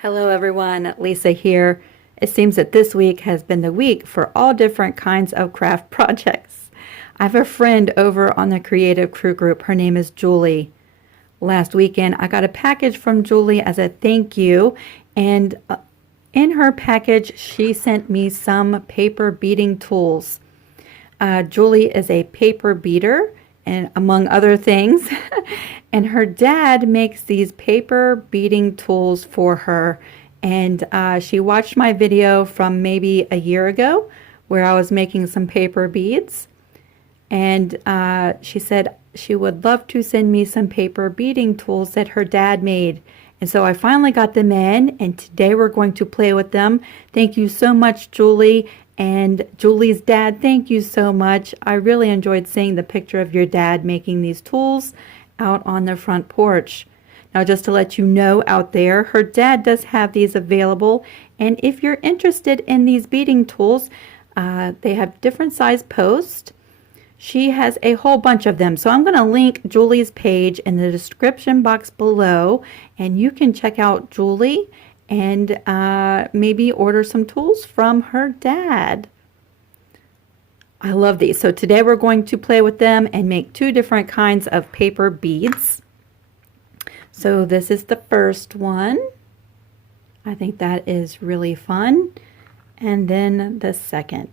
Hello everyone, Lisa here. It seems that this week has been the week for all different kinds of craft projects. I have a friend over on the Creative Crew group. Her name is Julie. Last weekend I got a package from Julie as a thank you, and in her package she sent me some paper beading tools. Julie is a paper beater, and among other things, and her dad makes these paper beading tools for her. And she watched my video from maybe a year ago where I was making some paper beads, and she said she would love to send me some paper beading tools that her dad made. And so I finally got them in, and today we're going to play with them. Thank you so much, Julie. And Julie's dad, thank you so much. I really enjoyed seeing the picture of your dad making these tools out on the front porch. Now, just to let you know out there, her dad does have these available. And if you're interested in these beading tools, they have different size posts. She has a whole bunch of them. So I'm going to link Julie's page in the description box below, and you can check out Julie and maybe order some tools from her dad. I love these. So today we're going to play with them and make two different kinds of paper beads. So this is the first one. I think that is really fun. And then the second,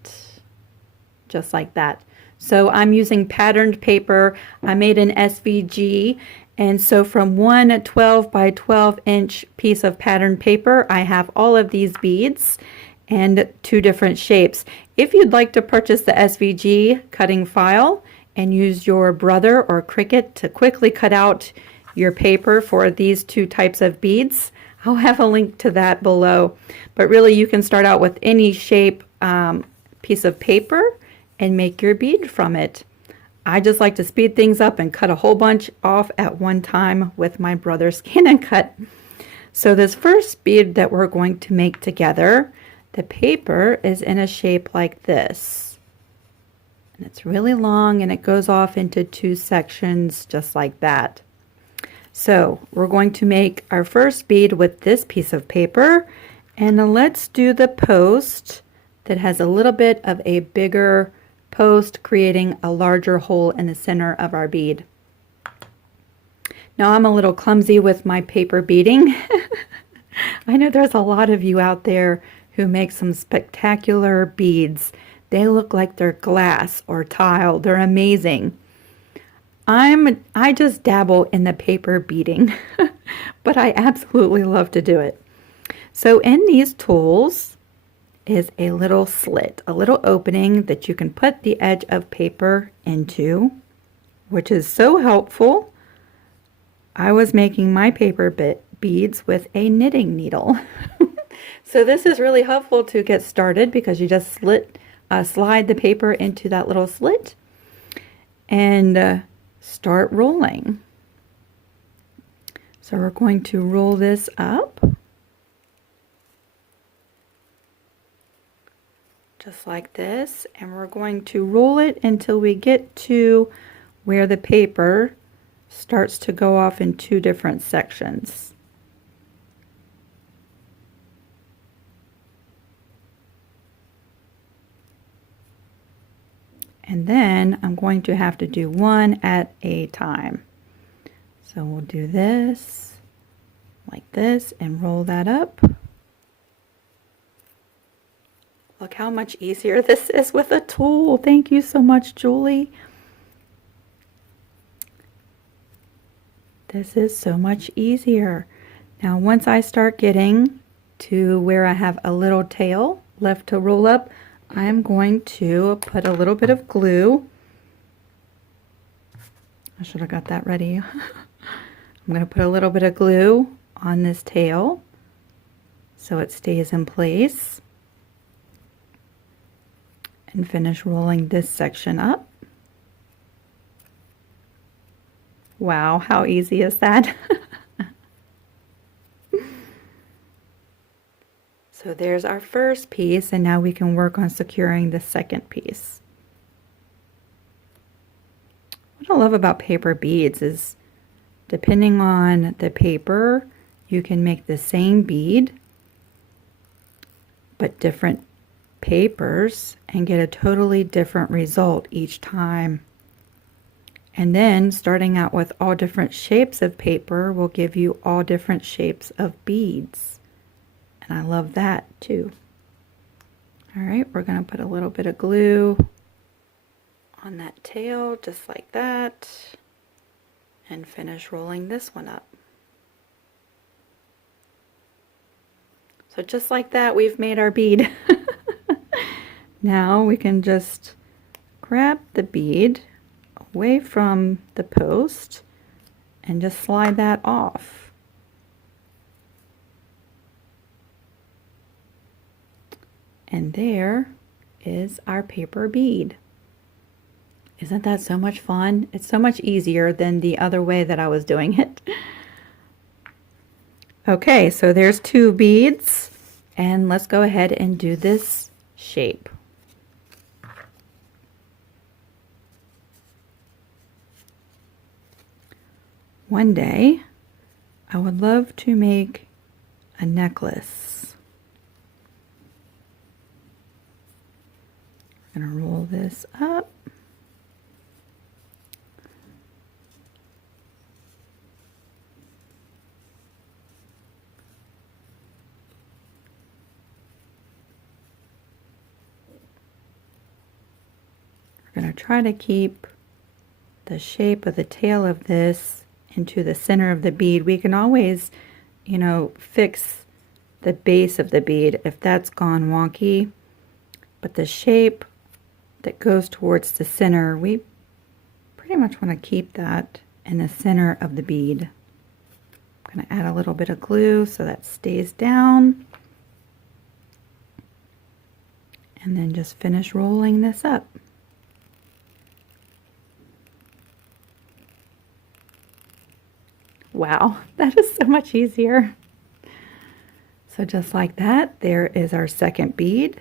just like that. So I'm using patterned paper. I made an SVG. And so from one 12 by 12 inch piece of patterned paper, I have all of these beads and two different shapes. If you'd like to purchase the SVG cutting file and use your Brother or Cricut to quickly cut out your paper for these two types of beads, I'll have a link to that below. But really, you can start out with any shape piece of paper and make your bead from it. I just like to speed things up and cut a whole bunch off at one time with my Brother Scan and Cut. So this first bead that we're going to make together, the paper is in a shape like this. And it's really long, and it goes off into two sections just like that. So we're going to make our first bead with this piece of paper, and let's do the post that has a little bit of a bigger post, creating a larger hole in the center of our bead. Now I'm a little clumsy with my paper beading. I know there's a lot of you out there who make some spectacular beads. They look like they're glass or tile. They're amazing. I just dabble in the paper beading, but I absolutely love to do it. So in these tools is a little slit, a little opening that you can put the edge of paper into, which is so helpful. I was making my paper beads with a knitting needle. So this is really helpful to get started because you just slide the paper into that little slit and start rolling. So we're going to roll this up just like this, and we're going to roll it until we get to where the paper starts to go off in two different sections. And then I'm going to have to do one at a time. So we'll do this like this and roll that up. Look how much easier this is with a tool. Thank you so much, Julie. This is so much easier. Now, once I start getting to where I have a little tail left to roll up, I'm going to put a little bit of glue. I should have got that ready. I'm going to put a little bit of glue on this tail so it stays in place. And finish rolling this section up. Wow, how easy is that? So there's our first piece, and now we can work on securing the second piece. What I love about paper beads is, depending on the paper, you can make the same bead but different papers and get a totally different result each time. And then starting out with all different shapes of paper will give you all different shapes of beads. And I love that too. All right, we're going to put a little bit of glue on that tail just like that and finish rolling this one up. So just like that, we've made our bead. Now we can just grab the bead away from the post and just slide that off. And there is our paper bead. Isn't that so much fun? It's so much easier than the other way that I was doing it. Okay, so there's 2 beads, and let's go ahead and do this shape. One day, I would love to make a necklace. I'm going to roll this up. We're going to try to keep the shape of the tail of this into the center of the bead. We can always, you know, fix the base of the bead if that's gone wonky, but the shape that goes towards the center, we pretty much want to keep that in the center of the bead. I'm going to add a little bit of glue so that stays down, and then just finish rolling this up. Wow, that is so much easier. So just like that, there is our second bead.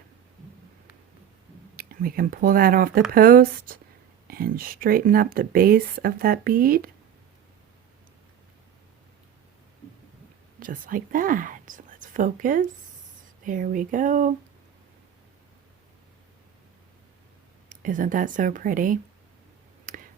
We can pull that off the post and straighten up the base of that bead. Just like that. Let's focus. There we go. Isn't that so pretty?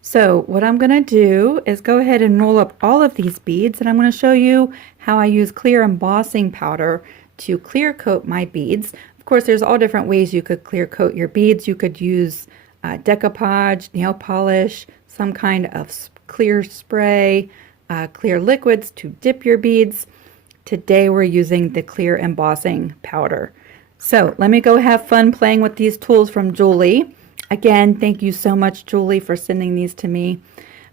So what I'm going to do is go ahead and roll up all of these beads, and I'm going to show you how I use clear embossing powder to clear coat my beads. Of course, there's all different ways you could clear coat your beads. You could use decoupage, nail polish, some kind of clear spray, clear liquids to dip your beads. Today we're using the clear embossing powder. So let me go have fun playing with these tools from Julie. Again, thank you so much, Julie, for sending these to me.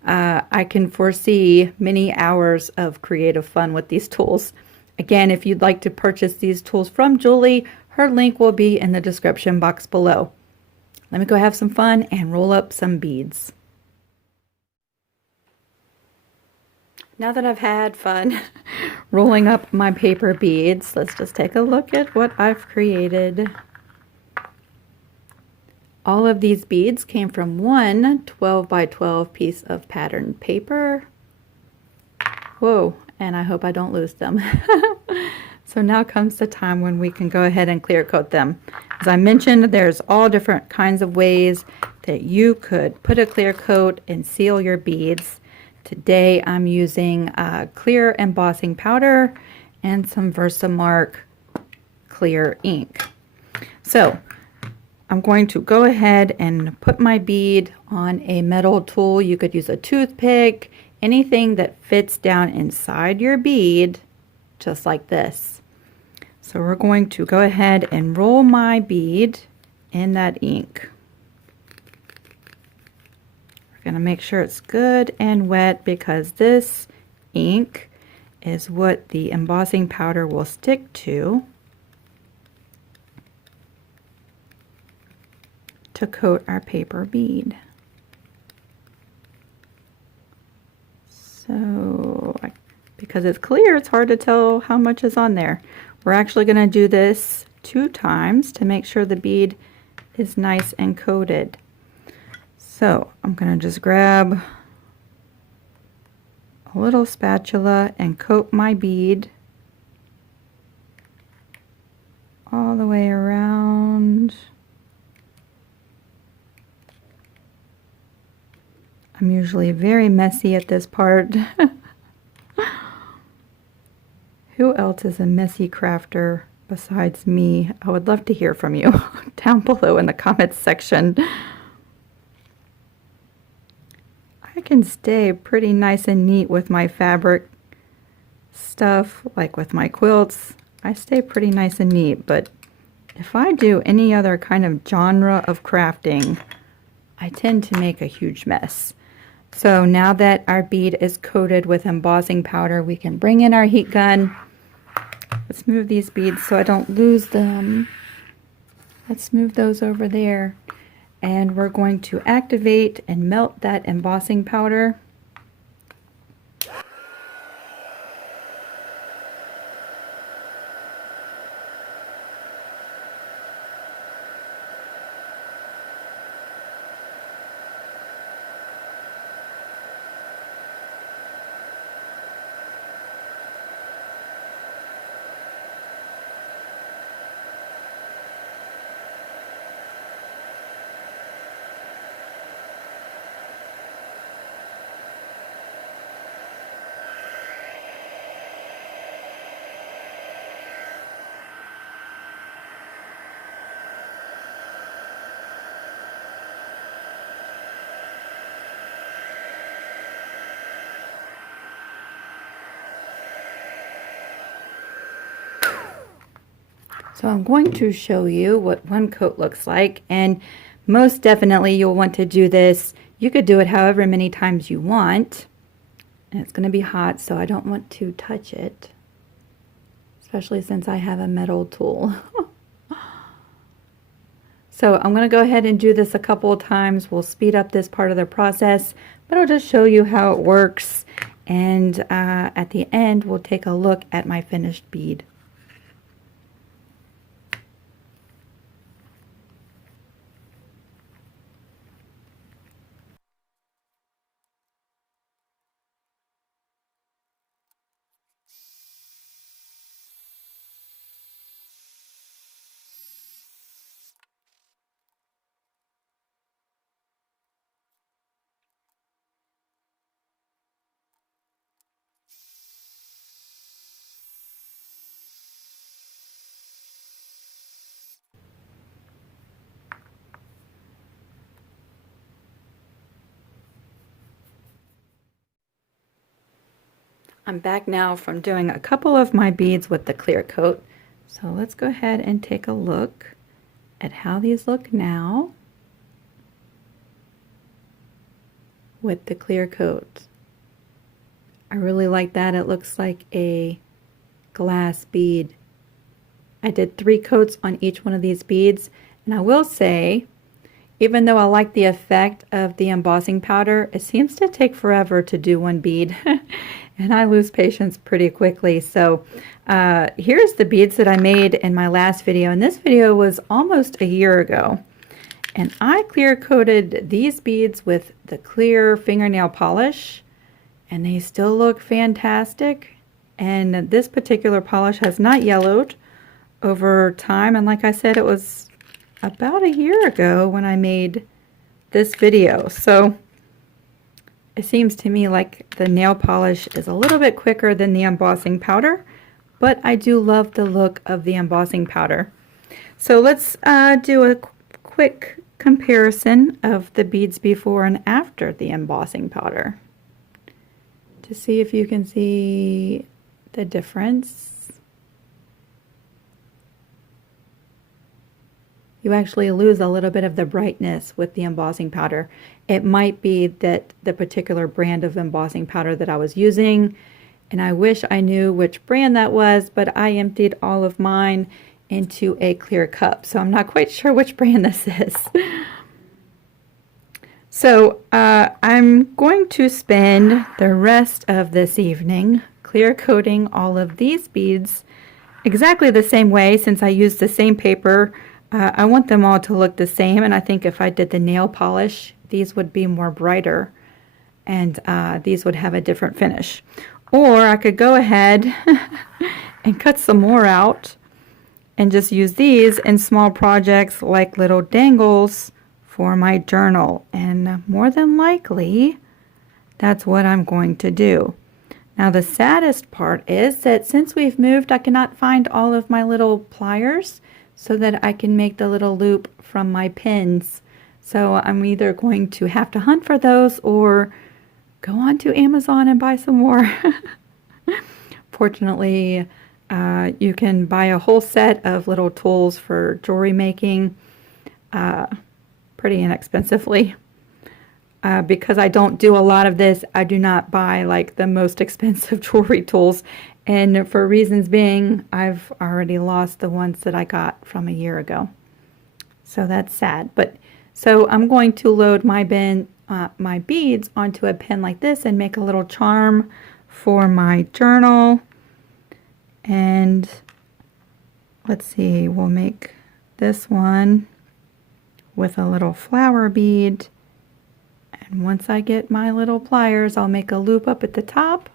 I can foresee many hours of creative fun with these tools. Again, if you'd like to purchase these tools from Julie, her link will be in the description box below. Let me go have some fun and roll up some beads. Now that I've had fun rolling up my paper beads, let's just take a look at what I've created. All of these beads came from one 12 by 12 piece of patterned paper. Whoa, and I hope I don't lose them. So now comes the time when we can go ahead and clear coat them. As I mentioned, there's all different kinds of ways that you could put a clear coat and seal your beads. Today I'm using clear embossing powder and some Versamark clear ink. So I'm going to go ahead and put my bead on a metal tool. You could use a toothpick, anything that fits down inside your bead, just like this. So we're going to go ahead and roll my bead in that ink. We're going to make sure it's good and wet because this ink is what the embossing powder will stick to coat our paper bead. So because it's clear, it's hard to tell how much is on there. We're actually going to do this 2 times to make sure the bead is nice and coated. So I'm going to just grab a little spatula and coat my bead all the way around. I'm usually very messy at this part. Who else is a messy crafter besides me? I would love to hear from you down below in the comments section. I can stay pretty nice and neat with my fabric stuff, like with my quilts. I stay pretty nice and neat, but if I do any other kind of genre of crafting, I tend to make a huge mess. So now that our bead is coated with embossing powder, we can bring in our heat gun. Let's move these beads so I don't lose them. Let's move those over there. And we're going to activate and melt that embossing powder. So I'm going to show you what one coat looks like, and most definitely you'll want to do this. You could do it however many times you want, and it's going to be hot, so I don't want to touch it, especially since I have a metal tool. So I'm going to go ahead and do this a couple of times. We'll speed up this part of the process, but I'll just show you how it works, and at the end we'll take a look at my finished bead. I'm back now from doing a couple of my beads with the clear coat. So let's go ahead and take a look at how these look now with the clear coat. I really like that. It looks like a glass bead. I did 3 coats on each one of these beads, and I will say, even though I like the effect of the embossing powder, it seems to take forever to do one bead. And I lose patience pretty quickly. So here's the beads that I made in my last video. And this video was almost a year ago. And I clear coated these beads with the clear fingernail polish. And they still look fantastic. And this particular polish has not yellowed over time. And like I said, it was about a year ago when I made this video. So it seems to me like the nail polish is a little bit quicker than the embossing powder, but I do love the look of the embossing powder. So let's do a quick comparison of the beads before and after the embossing powder to see if you can see the difference. You actually lose a little bit of the brightness with the embossing powder. It might be that the particular brand of embossing powder that I was using, and I wish I knew which brand that was, but I emptied all of mine into a clear cup, so I'm not quite sure which brand this is. So I'm going to spend the rest of this evening clear coating all of these beads exactly the same way. Since I used the same paper, I want them all to look the same, and I think if I did the nail polish, these would be more brighter, and these would have a different finish. Or I could go ahead and cut some more out and just use these in small projects like little dangles for my journal. And more than likely, that's what I'm going to do. Now the saddest part is that since we've moved, I cannot find all of my little pliers so that I can make the little loop from my pins. So I'm either going to have to hunt for those or go on to Amazon and buy some more. Fortunately, you can buy a whole set of little tools for jewelry making pretty inexpensively. Because I don't do a lot of this, I do not buy like the most expensive jewelry tools. And for reasons being, I've already lost the ones that I got from a year ago. So that's sad. But so I'm going to load my my beads onto a pen like this and make a little charm for my journal. And let's see, we'll make this one with a little flower bead. And once I get my little pliers, I'll make a loop up at the top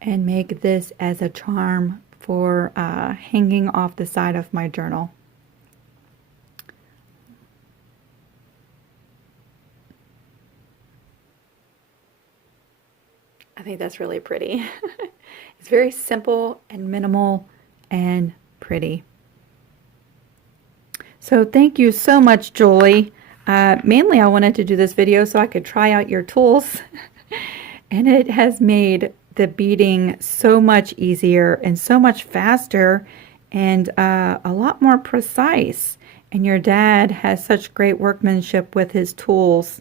and make this as a charm for hanging off the side of my journal. I think that's really pretty. It's very simple and minimal and pretty. So thank you so much, Julie. Mainly I wanted to do this video so I could try out your tools and it has made the beading so much easier and so much faster and a lot more precise. And your dad has such great workmanship with his tools.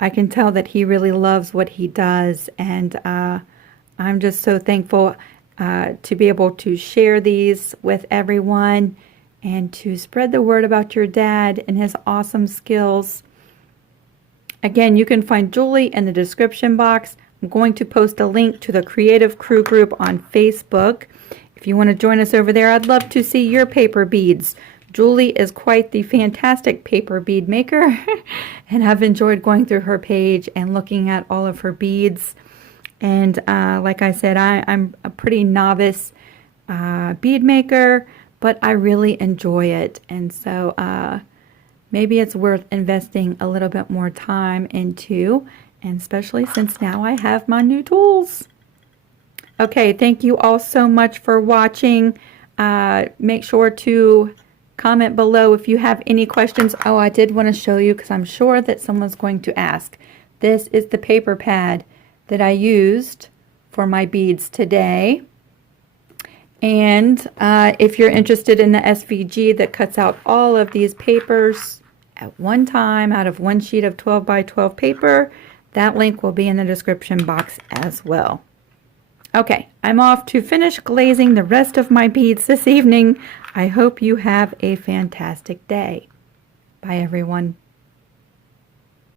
I can tell that he really loves what he does, and I'm just so thankful to be able to share these with everyone and to spread the word about your dad and his awesome skills. Again, you can find Julie in the description box. I'm going to post a link to the Creative Crew group on Facebook. If you want to join us over there, I'd love to see your paper beads. Julie is quite the fantastic paper bead maker, and I've enjoyed going through her page and looking at all of her beads. And like I said, I'm a pretty novice bead maker, but I really enjoy it. And so maybe it's worth investing a little bit more time into, and especially since now I have my new tools. Okay, thank you all so much for watching. Make sure to comment below if you have any questions. Oh, I did want to show you because I'm sure that someone's going to ask. This is the paper pad that I used for my beads today. And if you're interested in the SVG that cuts out all of these papers at one time out of one sheet of 12 by 12 paper, that link will be in the description box as well. Okay, I'm off to finish glazing the rest of my beads this evening. I hope you have a fantastic day. Bye, everyone.